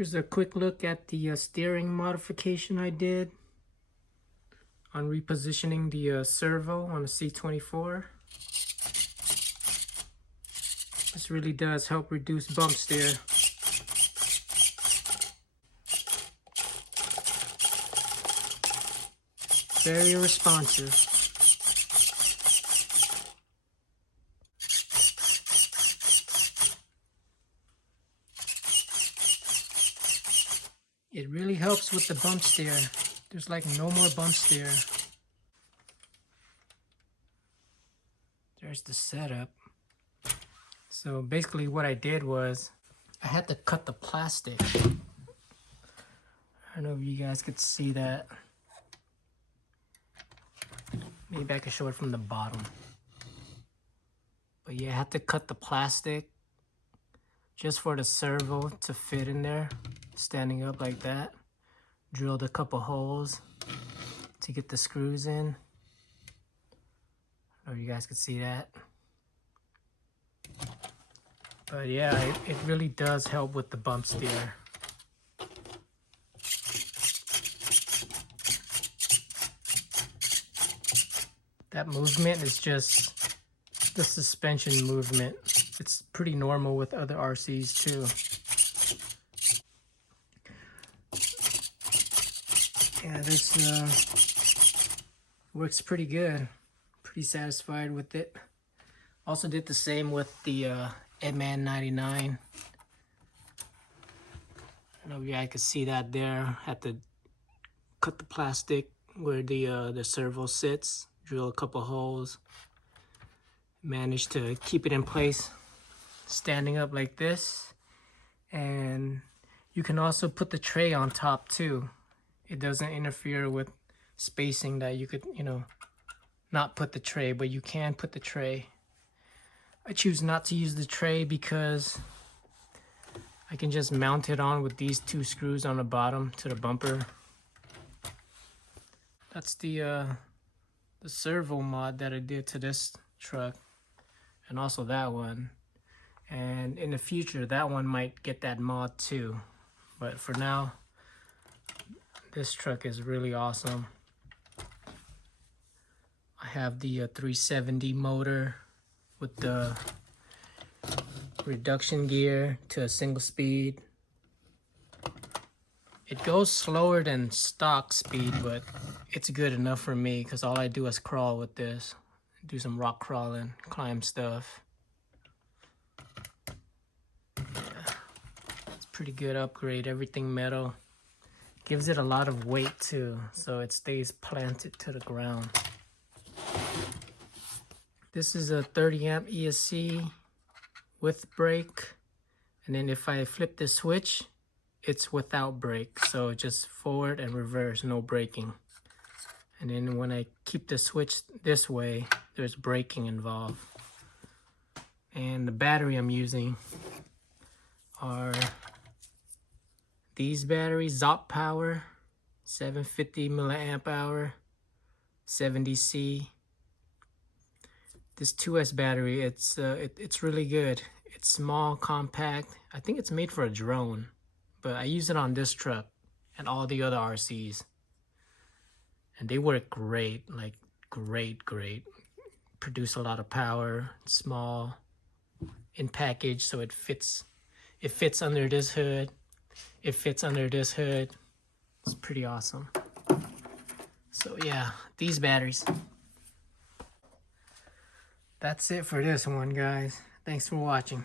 Here's a quick look at the steering modification I did on repositioning the servo on a C24. This really does help reduce bump steer. Very responsive. It really helps with the bump steer. There's like no more bump steer. There's the setup. So basically what I did was I had to cut the plastic. I don't know if you guys could see that. Maybe I can show it from the bottom. But yeah, I had to cut the plastic just for the servo to fit in there, standing up like that. Drilled a couple holes to get the screws in. I don't know if you guys could see that. But yeah, it really does help with the bump steer. That movement is just the suspension movement. It's pretty normal with other RCs too. Yeah, this works pretty good. Pretty satisfied with it. Also did the same with the Edman 99. I don't know if you guys could see that there. Had to cut the plastic where the servo sits. Drill a couple holes. Managed to keep it in place, standing up like this. And you can also put the tray on top too. It doesn't interfere with spacing that you could, not put the tray, but you can put the tray. I choose not to use the tray because I can just mount it on with these two screws on the bottom to the bumper. That's the servo mod that I did to this truck, and also that one. And in the future, that one might get that mod too. But for now, this truck is really awesome. I have the 370 motor with the reduction gear to a single speed. It goes slower than stock speed, but it's good enough for me because all I do is crawl with this. Do some rock crawling, climb stuff. Yeah. It's a pretty good upgrade, everything metal. Gives it a lot of weight too, so it stays planted to the ground. This is a 30 amp ESC with brake, and then if I flip the switch, it's without brake, so just forward and reverse, no braking. And then when I keep the switch this way, there's braking involved. And the battery I'm using are these batteries, Zop Power, 750 milliamp hour, 70C. This 2S battery, it's really good. It's small, compact. I think it's made for a drone, but I use it on this truck and all the other RCs. And they work great, like great. Produce a lot of power, small, in package, so it fits under this hood. It fits under this hood. It's pretty awesome. So yeah, these batteries. That's it for this one, guys. Thanks for watching.